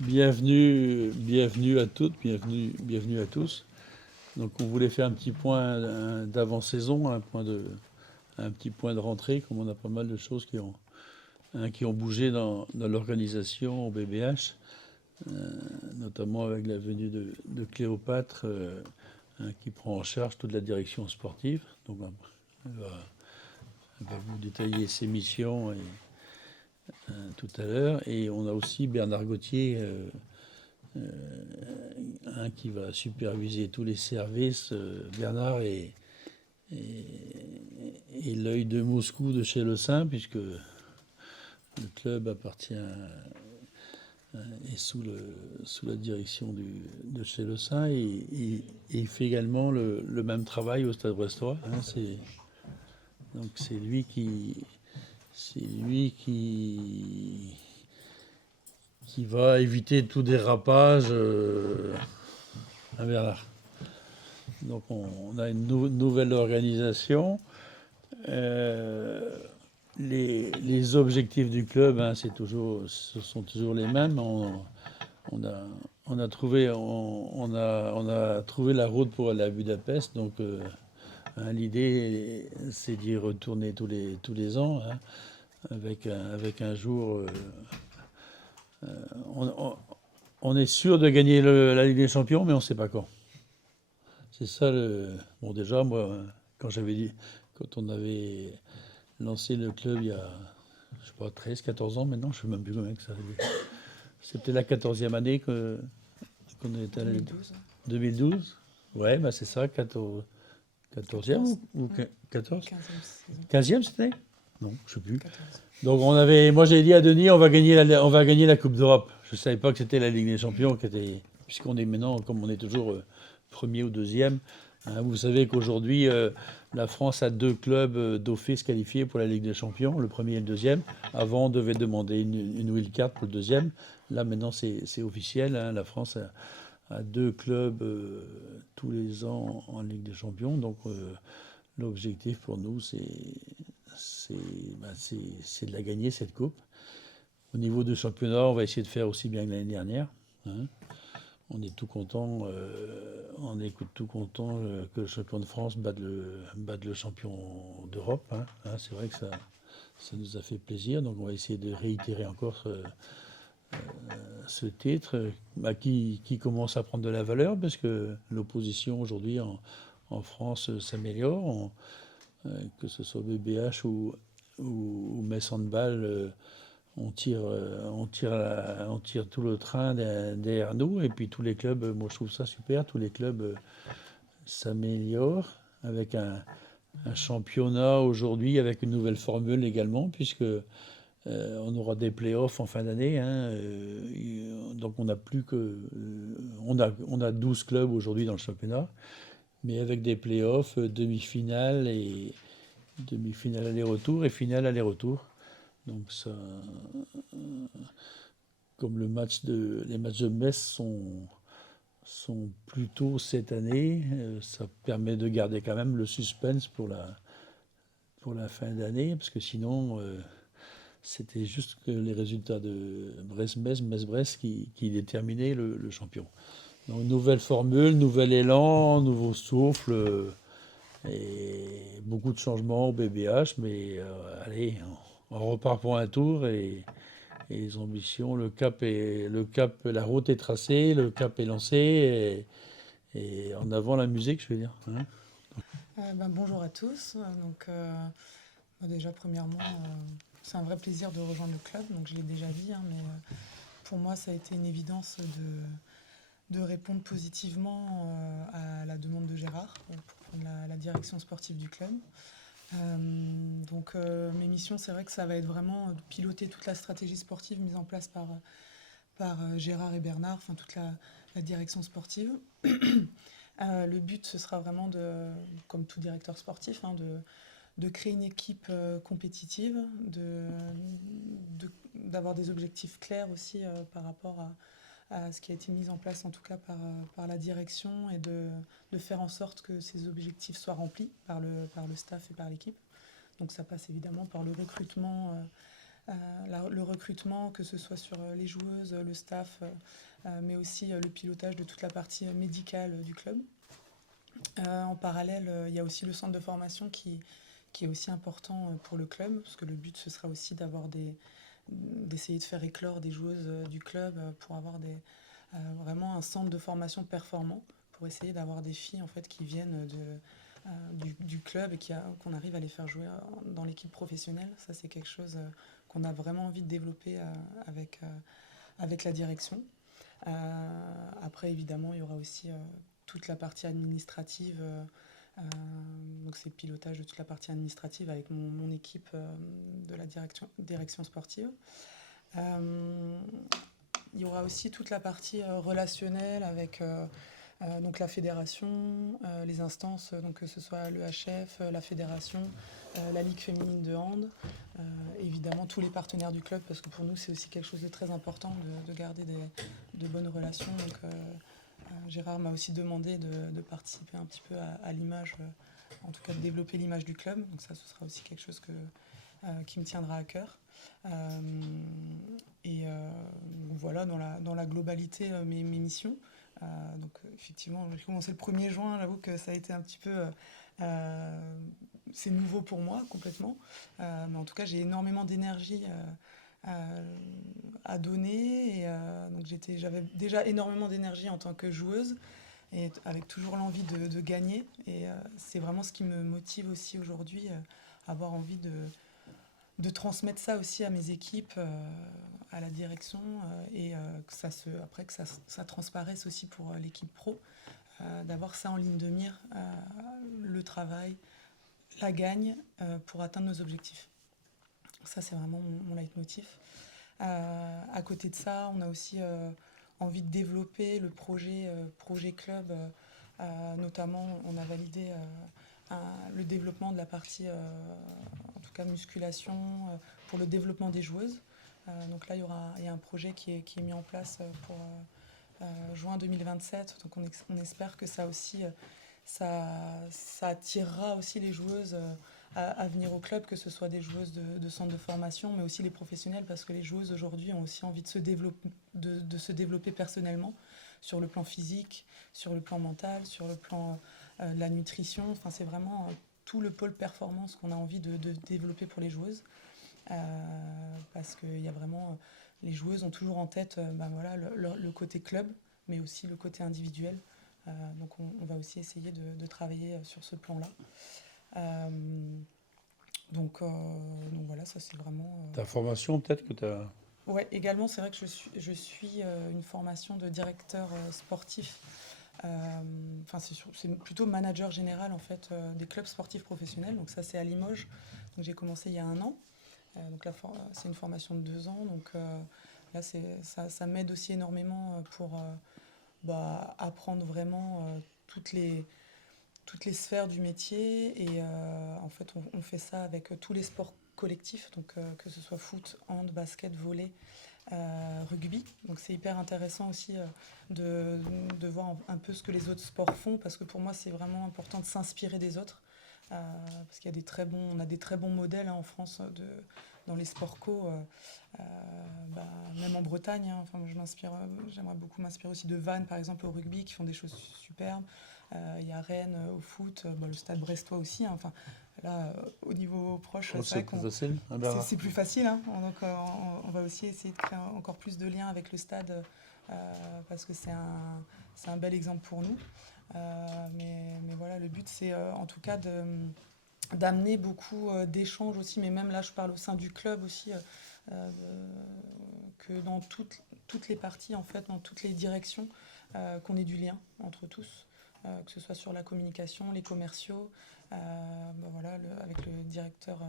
Bienvenue à toutes, bienvenue à tous. Donc on voulait faire un petit point d'avant-saison, un petit point de rentrée, comme on a pas mal de choses qui ont bougé dans l'organisation au BBH, notamment avec la venue de Cléopâtre, qui prend en charge toute la direction sportive. Donc elle va vous détailler ses missions tout à l'heure. Et on a aussi Bernard Gauthier, qui va superviser tous les services. Bernard est l'œil de Moscou de chez Le Saint, puisque le club est sous la direction de chez Le Saint, et il fait également le même travail au Stade Brestois. Donc c'est lui qui va éviter tout dérapage à Bernard. Donc on a une nouvelle organisation. Euh, les objectifs du club, ce sont toujours les mêmes. On a, on a trouvé la route pour aller à Budapest. Donc l'idée, c'est d'y retourner tous les ans, hein, avec un jour. On, on est sûr de gagner la Ligue des Champions, mais on ne sait pas quand. C'est ça le. Bon, déjà, moi, quand on avait lancé le club il y a, je sais pas, 13, 14 ans maintenant, je ne sais même plus combien que ça fait. C'était la 14e année qu'on est allé. 2012. 2012. Ouais, bah c'est ça, 14e 14. ou 14? 15e saison. 15e c'était? Non, je ne sais plus. 14. Donc moi j'avais dit à Denis, on va gagner la Coupe d'Europe. Je ne savais pas que c'était la Ligue des Champions puisqu'on est maintenant, comme on est toujours premier ou deuxième. Hein, vous savez qu'aujourd'hui, la France a deux clubs d'office qualifiés pour la Ligue des Champions, le premier et le deuxième. Avant, on devait demander une wildcard pour le deuxième. Là, maintenant, c'est officiel. Hein, la France a deux clubs tous les ans en Ligue des Champions. Donc, l'objectif pour nous, c'est c'est de la gagner, cette coupe. Au niveau du championnat, on va essayer de faire aussi bien que l'année dernière. Hein. On est tout content, tout content que le champion de France batte le champion d'Europe. Hein. Hein, c'est vrai que ça nous a fait plaisir. Donc on va essayer de réitérer encore ce titre qui commence à prendre de la valeur, parce que l'opposition aujourd'hui en France s'améliore. Que ce soit BBH ou Metz Handball, on tire tout le train derrière nous. Et puis tous les clubs, moi je trouve ça super, tous les clubs s'améliorent avec un championnat aujourd'hui, avec une nouvelle formule également, puisque on aura des playoffs en fin d'année. Hein, donc on a plus que. On a 12 clubs aujourd'hui dans le championnat, mais avec des playoffs, demi-finale demi-finale aller-retour et finale aller-retour. Donc ça, comme les matchs de Metz sont plus tôt cette année, ça permet de garder quand même le suspense pour la fin d'année, parce que sinon, c'était juste que les résultats de Brest-Metz, Metz-Brest qui déterminaient le champion. Donc nouvelle formule, nouvel élan, nouveau souffle. Et beaucoup de changements au BBH, mais allez, on repart pour un tour, et les ambitions, la route est tracée, le cap est lancé, et en avant la musique, je veux dire. Hein. Bonjour à tous. Déjà, premièrement, c'est un vrai plaisir de rejoindre le club. Donc, je l'ai déjà dit, hein, mais pour moi, ça a été une évidence de répondre positivement à la demande de Gérard pour prendre la direction sportive du club. Mes missions, c'est vrai que ça va être vraiment de piloter toute la stratégie sportive mise en place par Gérard et Bernard, enfin toute la direction sportive. Le but, ce sera vraiment comme tout directeur sportif, hein, de créer une équipe compétitive, d'avoir des objectifs clairs aussi par rapport à ce qui a été mis en place, en tout cas par la direction, et de faire en sorte que ces objectifs soient remplis par le staff et par l'équipe. Donc ça passe évidemment par le recrutement le recrutement, que ce soit sur les joueuses, le staff, mais aussi le pilotage de toute la partie médicale du club. En parallèle, il y a aussi le centre de formation qui est aussi important pour le club, parce que le but, ce sera aussi d'essayer de faire éclore des joueuses du club pour avoir vraiment un centre de formation performant, pour essayer d'avoir des filles en fait, qui viennent du club et qu'on arrive à les faire jouer dans l'équipe professionnelle. Ça, c'est quelque chose qu'on a vraiment envie de développer avec la direction. Après, évidemment, il y aura aussi toute la partie administrative. Donc c'est le pilotage de toute la partie administrative avec mon équipe de la direction sportive. Il y aura aussi toute la partie relationnelle avec donc la fédération, les instances, donc que ce soit le HF, la fédération, la Ligue féminine de hand, évidemment tous les partenaires du club, parce que pour nous c'est aussi quelque chose de très important de garder de bonnes relations. Donc, Gérard m'a aussi demandé de participer un petit peu à l'image, en tout cas de développer l'image du club. Donc ça, ce sera aussi quelque chose qui me tiendra à cœur. Donc voilà, dans la globalité, mes missions. Donc effectivement, j'ai commencé le 1er juin, j'avoue que ça a été un petit peu... c'est nouveau pour moi, complètement. Mais en tout cas, j'ai énormément d'énergie à donner. Donc j'avais déjà énormément d'énergie en tant que joueuse, et avec toujours l'envie de gagner. Et c'est vraiment ce qui me motive aussi aujourd'hui, avoir envie de transmettre ça aussi à mes équipes, à la direction, et après que ça transparaisse aussi pour l'équipe pro, d'avoir ça en ligne de mire, le travail, la gagne, pour atteindre nos objectifs. Ça, c'est vraiment mon leitmotiv. À côté de ça, on a aussi envie de développer le projet club. Notamment, on a validé le développement de la partie, en tout cas musculation, pour le développement des joueuses. Donc là, il y a un projet qui est mis en place pour juin 2027. Donc on espère que ça aussi, ça attirera aussi les joueuses à venir au club, que ce soit des joueuses de centre de formation, mais aussi les professionnels, parce que les joueuses aujourd'hui ont aussi envie de se développer personnellement, sur le plan physique, sur le plan mental, sur le plan de la nutrition. Enfin, c'est vraiment tout le pôle performance qu'on a envie de développer pour les joueuses. Parce qu'il y a vraiment... les joueuses ont toujours en tête voilà, le côté club, mais aussi le côté individuel. Donc on va aussi essayer de travailler sur ce plan-là. Donc voilà, ça c'est vraiment... Ta formation, peut-être que tu as... Ouais, également, c'est vrai que je suis une formation de directeur sportif. Enfin, c'est plutôt manager général en fait des clubs sportifs professionnels. Donc ça, c'est à Limoges. Donc j'ai commencé il y a 1 an. Donc là, c'est une formation de 2 ans. Donc là, ça m'aide aussi énormément pour apprendre vraiment toutes les sphères du métier. Et en fait, on fait ça avec tous les sports collectifs, donc que ce soit foot, hand, basket, volley, rugby. Donc c'est hyper intéressant aussi de voir un peu ce que les autres sports font, parce que pour moi, c'est vraiment important de s'inspirer des autres. Parce qu'il y a on a des très bons modèles en France dans les sports co, même en Bretagne. Enfin, j'aimerais beaucoup m'inspirer aussi de Vannes, par exemple, au rugby, qui font des choses superbes. Il y a Rennes au foot, le Stade Brestois aussi. Enfin, là, au niveau proche, c'est vrai c'est plus facile. Donc, on va aussi essayer de créer encore plus de liens avec le stade, parce que c'est un bel exemple pour nous. Mais voilà, le but, c'est en tout cas d'amener beaucoup d'échanges aussi, mais même là, je parle au sein du club aussi, que dans toutes les parties, en fait, dans toutes les directions, qu'on ait du lien entre tous, que ce soit sur la communication, les commerciaux, voilà, avec le directeur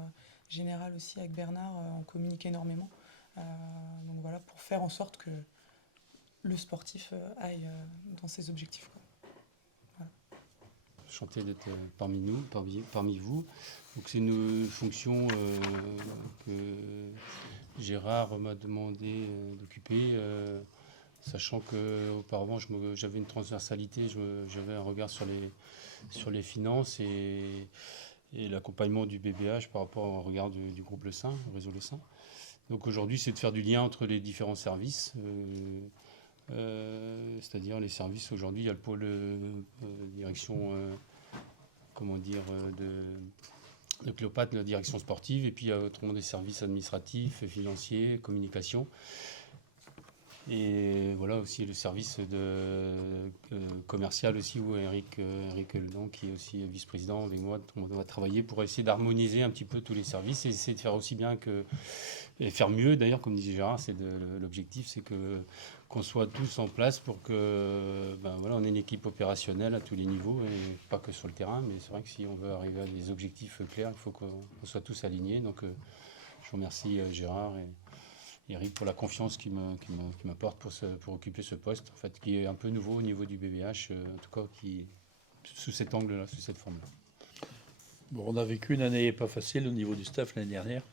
général aussi, avec Bernard, on communique énormément. Donc voilà, pour faire en sorte que le sportif aille dans ses objectifs, quoi. Enchanté d'être parmi nous, parmi vous. Donc c'est une fonction que Gérard m'a demandé d'occuper, sachant qu'auparavant j'avais une transversalité, j'avais un regard sur les finances et l'accompagnement du BBH par rapport au regard du groupe Le Saint, au réseau Le Saint. Donc aujourd'hui, c'est de faire du lien entre les différents services. C'est-à-dire les services, aujourd'hui, il y a le pôle direction, comment dire, de Cléopâtre, la direction sportive, et puis il y a autrement des services administratifs, financiers, communication. Et voilà aussi le service commercial aussi, où Eric Ledon, qui est aussi vice-président avec moi, on doit travailler pour essayer d'harmoniser un petit peu tous les services et essayer de faire aussi bien et faire mieux. D'ailleurs, comme disait Gérard, l'objectif, c'est qu'on soit tous en place pour que on ait une équipe opérationnelle à tous les niveaux et pas que sur le terrain. Mais c'est vrai que si on veut arriver à des objectifs clairs, il faut qu'on soit tous alignés. Donc je remercie Gérard et Eric pour la confiance qu'il m'apporte pour occuper ce poste, en fait, qui est un peu nouveau au niveau du BBH, en tout cas sous cet angle-là, sous cette forme-là. Bon, on a vécu une année pas facile au niveau du staff l'année dernière.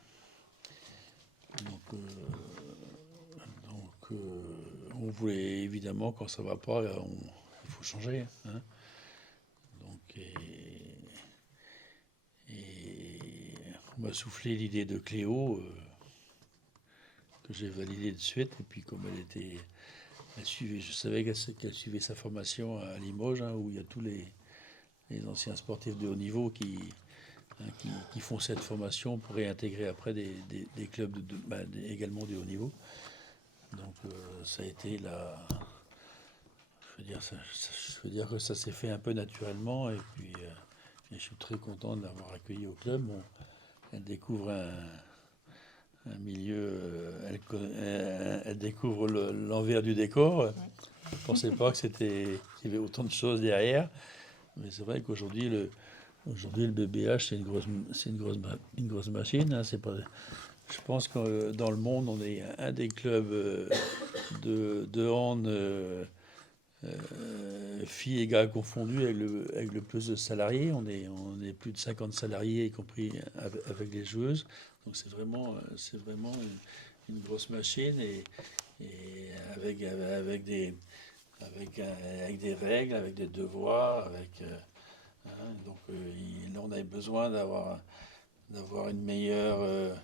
Donc, on voulait évidemment, quand ça va pas, il faut changer. Hein. Donc, et on m'a soufflé l'idée de Cléo, que j'ai validée de suite. Et puis, comme elle suivait, je savais qu'elle suivait sa formation à Limoges, hein, où il y a tous les anciens sportifs de haut niveau qui font cette formation pour réintégrer après des clubs également de haut niveau. Donc ça a été je veux dire que ça s'est fait un peu naturellement, et puis je suis très content de l'avoir accueilli au club. Elle découvre un milieu, elle découvre l'envers du décor. Ouais. Je ne pensais pas qu'il y avait autant de choses derrière, mais c'est vrai qu'aujourd'hui le BBH, c'est une grosse machine. Hein. Je pense que dans le monde, on est un des clubs de hand, filles et gars confondus, avec le plus de salariés. On est plus de 50 salariés, y compris avec les joueuses. Donc c'est vraiment une grosse machine, et avec des règles, avec des devoirs, donc là, on avait besoin d'avoir une meilleure,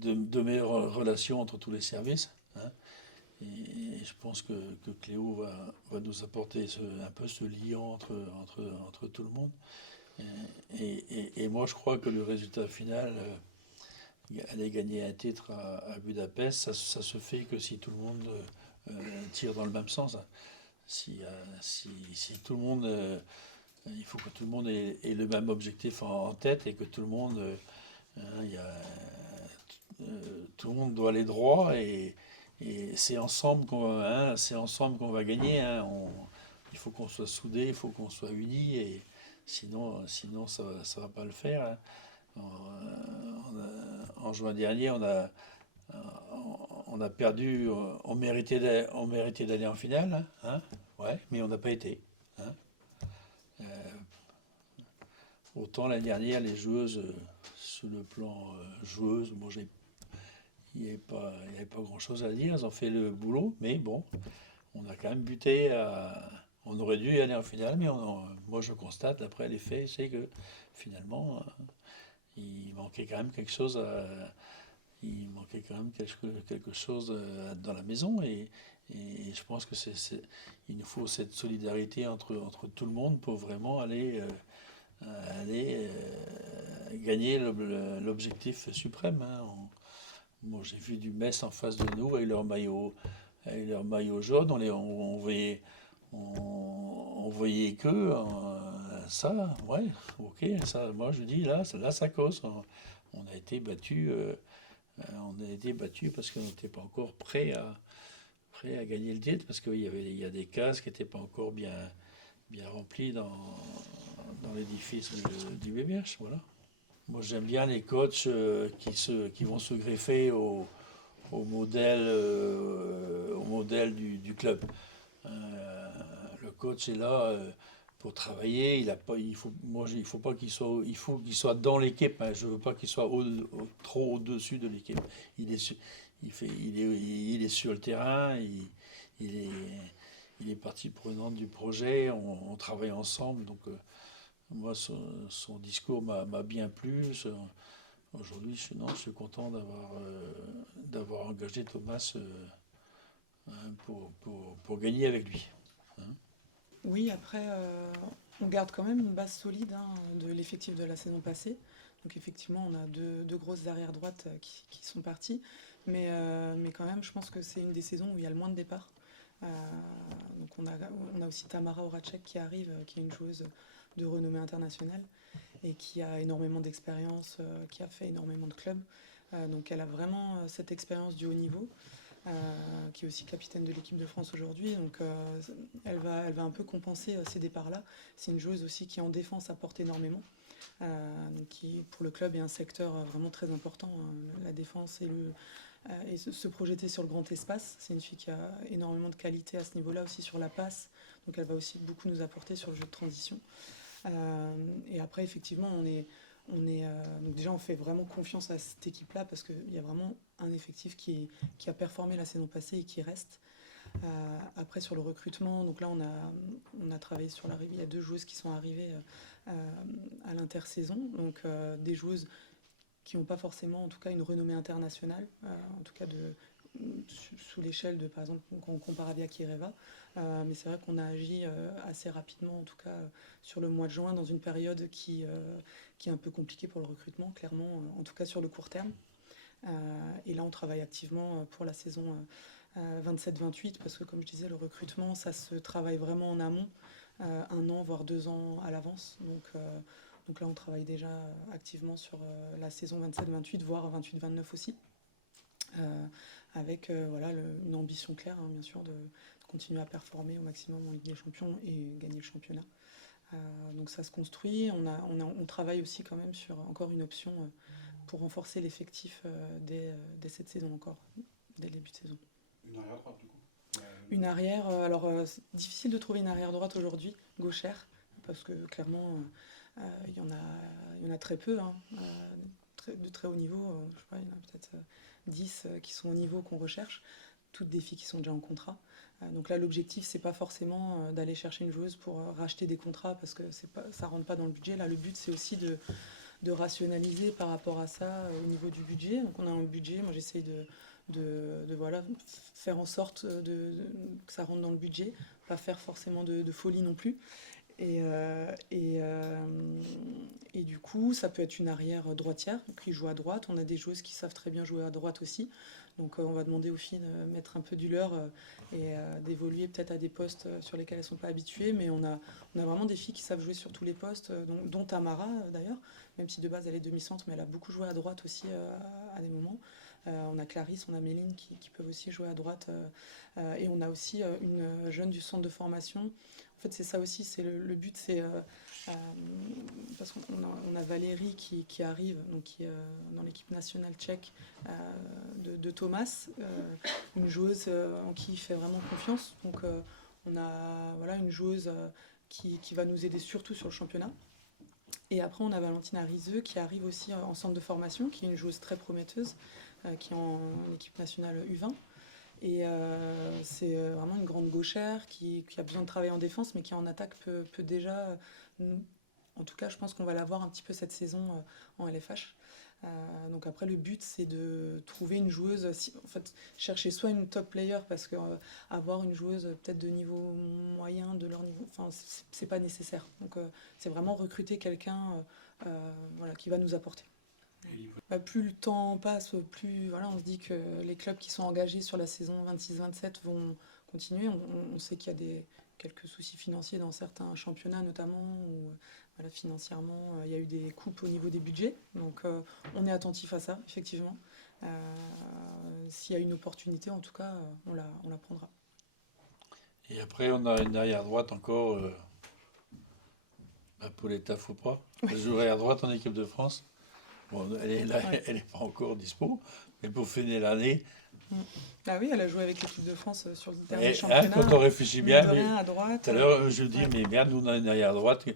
de meilleures relations entre tous les services. Hein. Et je pense que Cléo va nous apporter un peu ce lien entre tout le monde. Et moi, je crois que le résultat final, aller gagner un titre à Budapest, ça se fait que si tout le monde tire dans le même sens. Hein. Si tout le monde, il faut que tout le monde ait le même objectif en tête, et que tout le monde, tout le monde doit aller droit, et c'est ensemble qu'on va gagner. Hein. Il faut qu'on soit soudés, il faut qu'on soit unis, et sinon ça va pas le faire. Hein. En juin dernier, on a perdu, on méritait d'aller en finale, hein, ouais, mais on n'a pas été. Hein. Autant l'année dernière, les joueuses, sur le plan joueuses, moi il n'y avait pas grand-chose à dire, elles ont fait le boulot, mais bon, on a quand même buté on aurait dû aller en finale, mais moi je constate, après les faits, c'est que finalement, il manquait quand même quelque chose dans la maison, et je pense que il nous faut cette solidarité entre tout le monde pour vraiment aller gagner l'objectif suprême. Hein. Moi, j'ai vu du Metz en face de nous avec leur maillot jaune. On voyait que ça, ouais, ok, ça. Moi, je dis là, ça cause. On a été battus. Parce qu'on n'était pas encore prêt à gagner le titre, parce qu'il y a des cases qui n'étaient pas encore bien remplies dans l'édifice du BBH. Voilà. Moi, j'aime bien les coachs qui vont se greffer au modèle du club. Le coach est là pour travailler. Il faut pas qu'il soit dans l'équipe. Hein. Je veux pas qu'il soit trop au-dessus de l'équipe. Il est sur le terrain. Il est partie prenante du projet. On travaille ensemble. Donc moi, son discours m'a bien plu. Aujourd'hui, je suis content d'avoir engagé Thomas pour gagner avec lui. Hein. Oui, après, on garde quand même une base solide de l'effectif de la saison passée. Donc effectivement, on a deux grosses arrières droites qui sont parties. Mais quand même, je pense que c'est une des saisons où il y a le moins de départs. Euh, donc on a aussi Tamara Horacek qui arrive, qui est une joueuse de renommée internationale et qui a énormément d'expérience, qui a fait énormément de clubs. Donc elle a vraiment cette expérience du haut niveau. Qui est aussi capitaine de l'équipe de France aujourd'hui. Donc elle va un peu compenser ces départs-là. C'est une joueuse aussi qui en défense apporte énormément, qui pour le club est un secteur vraiment très important, la défense et se projeter sur le grand espace. C'est une fille qui a énormément de qualité à ce niveau-là aussi sur la passe. Donc elle va aussi beaucoup nous apporter sur le jeu de transition. Et après effectivement donc déjà on fait vraiment confiance à cette équipe-là parce qu'il y a vraiment un effectif qui a performé la saison passée et qui reste. Après sur le recrutement, donc là on a travaillé sur l'arrivée. Il y a 2 joueuses qui sont arrivées à l'intersaison, donc des joueuses qui n'ont pas forcément en tout cas une renommée internationale, en tout cas sous l'échelle de, par exemple, quand on compare à Biaki Reva. Mais c'est vrai qu'on a agi assez rapidement, en tout cas sur le mois de juin, dans une période qui est un peu compliquée pour le recrutement, clairement, en tout cas sur le court terme. Et là, on travaille activement pour la saison 27-28, parce que comme je disais, le recrutement, ça se travaille vraiment en amont, 1 an, voire 2 ans à l'avance. Donc là, on travaille déjà activement sur la saison 27-28, voire 28-29 aussi. Avec voilà, une ambition claire, bien sûr, de continuer à performer au maximum en Ligue des Champions et gagner le championnat. Donc ça se construit. On travaille aussi quand même sur encore une option pour renforcer l'effectif dès cette saison encore, dès le début de saison. Une arrière droite du coup. Une arrière, alors c'est difficile de trouver une arrière droite aujourd'hui, gauchère, parce que clairement il y en a très peu, de très haut niveau. Je sais pas, il y en a peut-être 10 qui sont au niveau qu'on recherche, toutes des filles qui sont déjà en contrat. Donc là, l'objectif, c'est pas forcément d'aller chercher une joueuse pour racheter des contrats parce que ça rentre pas dans le budget. Là, le but, c'est aussi de rationaliser par rapport à ça au niveau du budget. Donc on a un budget, moi j'essaye de voilà, faire en sorte que ça rentre dans le budget, pas faire forcément de folie non plus. Et du coup, ça peut être une arrière droitière qui joue à droite. On a des joueuses qui savent très bien jouer à droite aussi. Donc on va demander aux filles de mettre un peu du leur et d'évoluer peut-être à des postes sur lesquels elles ne sont pas habituées. Mais on a vraiment des filles qui savent jouer sur tous les postes, dont Tamara d'ailleurs, même si de base elle est demi-centre, mais elle a beaucoup joué à droite aussi à des moments. On a Clarisse, on a Méline qui peuvent aussi jouer à droite. Et on a aussi une jeune du centre de formation. En fait, c'est ça aussi, c'est le but, c'est parce qu'on a Valérie qui arrive, donc qui est dans l'équipe nationale tchèque de Thomas, une joueuse en qui il fait vraiment confiance. Donc on a voilà, une joueuse qui va nous aider surtout sur le championnat. Et après, on a Valentina Rizeux qui arrive aussi en centre de formation, qui est une joueuse très prometteuse, qui est en équipe nationale U20. Et c'est vraiment une grande gauchère qui a besoin de travailler en défense, mais qui en attaque peut déjà... en tout cas, je pense qu'on va la voir un petit peu cette saison en LFH. Donc après, le but, c'est de trouver une joueuse, en fait, chercher soit une top player, parce que avoir une joueuse peut-être de niveau moyen, de leur niveau, enfin, c'est pas nécessaire. Donc c'est vraiment recruter quelqu'un voilà, qui va nous apporter. Plus le temps passe, plus voilà, on se dit que les clubs qui sont engagés sur la saison 26-27 vont continuer. On sait qu'il y a quelques soucis financiers dans certains championnats notamment, où voilà, financièrement il y a eu des coupes au niveau des budgets. Donc on est attentif à ça, effectivement. S'il y a une opportunité, en tout cas, on la prendra. Et après, on a une arrière droite encore, Pauletta Fopra. Elle jouerait à droite en équipe de France. Bon, elle n'est pas encore dispo, mais pour finir l'année. Ah oui, elle a joué avec l'équipe de France sur le dernier championnat. Quand on réfléchit bien, à droite. Tout à l'heure, je dis, mais merde, nous on a une arrière droite.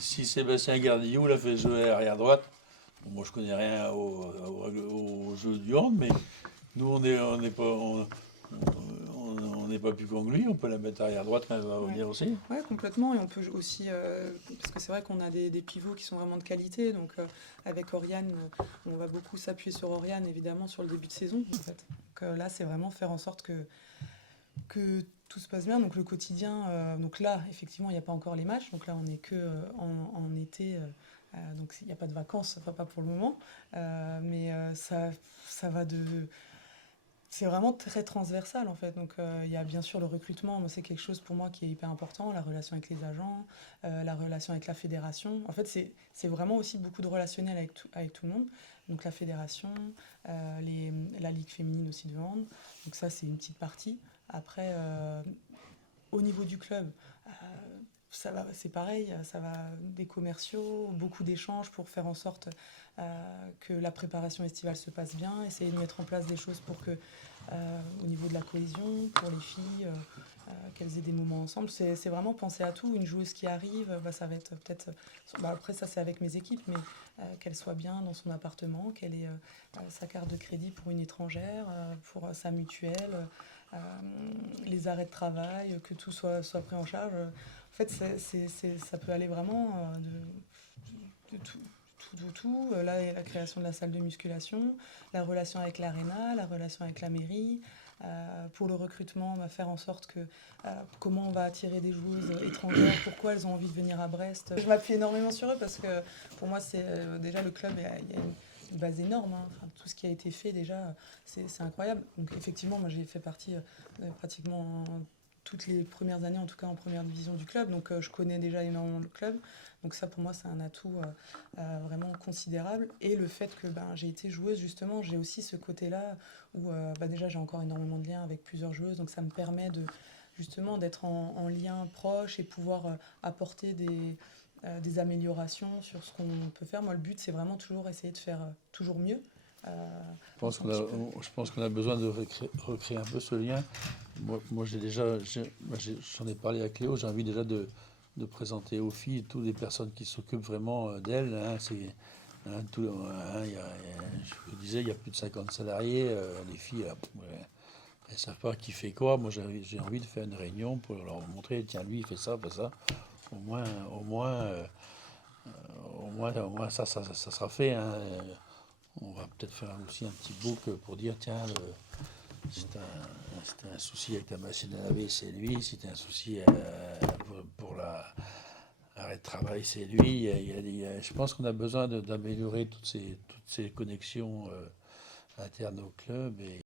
Si Sébastien Gardillou l'a fait jouer à arrière droite, bon, moi je connais rien au jeu du hand, mais nous on n'est n'est pas plus con que lui, on peut la mettre arrière droite quand elle va revenir aussi. Ouais, complètement. Et on peut aussi, parce que c'est vrai qu'on a des pivots qui sont vraiment de qualité. Donc avec Oriane, on va beaucoup s'appuyer sur Oriane, évidemment, sur le début de saison. En fait. Donc là, c'est vraiment faire en sorte que tout se passe bien. Donc le quotidien, donc là, effectivement, il n'y a pas encore les matchs. Donc là, on n'est que en été. Donc il n'y a pas de vacances, enfin pas pour le moment. Mais ça va de... C'est vraiment très transversal en fait. Donc il y a bien sûr le recrutement, moi, c'est quelque chose pour moi qui est hyper important, la relation avec les agents, la relation avec la fédération. En fait, c'est vraiment aussi beaucoup de relationnel avec tout le monde. Donc la fédération, la ligue féminine aussi de hand. Donc ça, c'est une petite partie. Après, au niveau du club, ça va, c'est pareil, ça va des commerciaux, beaucoup d'échanges pour faire en sorte que la préparation estivale se passe bien, essayer de mettre en place des choses pour que, au niveau de la cohésion, pour les filles, qu'elles aient des moments ensemble. C'est vraiment penser à tout. Une joueuse qui arrive, ça va être peut-être... après, ça, c'est avec mes équipes, mais qu'elle soit bien dans son appartement, qu'elle ait sa carte de crédit pour une étrangère, pour sa mutuelle, les arrêts de travail, que tout soit pris en charge. En fait, ça peut aller vraiment de tout. Là, il y a la création de la salle de musculation, la relation avec l'aréna, la relation avec la mairie. Pour le recrutement, on va faire en sorte que comment on va attirer des joueuses étrangères, pourquoi elles ont envie de venir à Brest. Je m'appuie énormément sur eux parce que pour moi, c'est déjà le club, il y a une base énorme. Hein. Enfin, tout ce qui a été fait déjà, c'est incroyable. Donc effectivement, moi j'ai fait partie pratiquement toutes les premières années, en tout cas en première division du club. Donc je connais déjà énormément le club. Donc ça, pour moi, c'est un atout vraiment considérable. Et le fait que j'ai été joueuse, justement, j'ai aussi ce côté-là où déjà j'ai encore énormément de liens avec plusieurs joueuses. Donc ça me permet justement d'être en lien proche et pouvoir apporter des améliorations sur ce qu'on peut faire. Moi, le but, c'est vraiment toujours essayer de faire toujours mieux. Je pense qu'on a besoin de recréer un peu ce lien. Moi j'en ai parlé à Cléo, j'ai envie déjà de présenter aux filles toutes les personnes qui s'occupent vraiment d'elles. Hein, je vous disais, il y a plus de 50 salariés. Les filles, elles ne savent pas qui fait quoi. Moi, j'ai envie de faire une réunion pour leur montrer, tiens, lui, il fait ça. Au moins ça sera fait. Hein. On va peut-être faire aussi un petit book pour dire, tiens, si tu as un souci avec ta machine à laver, c'est lui. Si tu as un souci pour l'arrêt de travail, c'est lui. Je pense qu'on a besoin d'améliorer toutes ces connexions internes au club. Et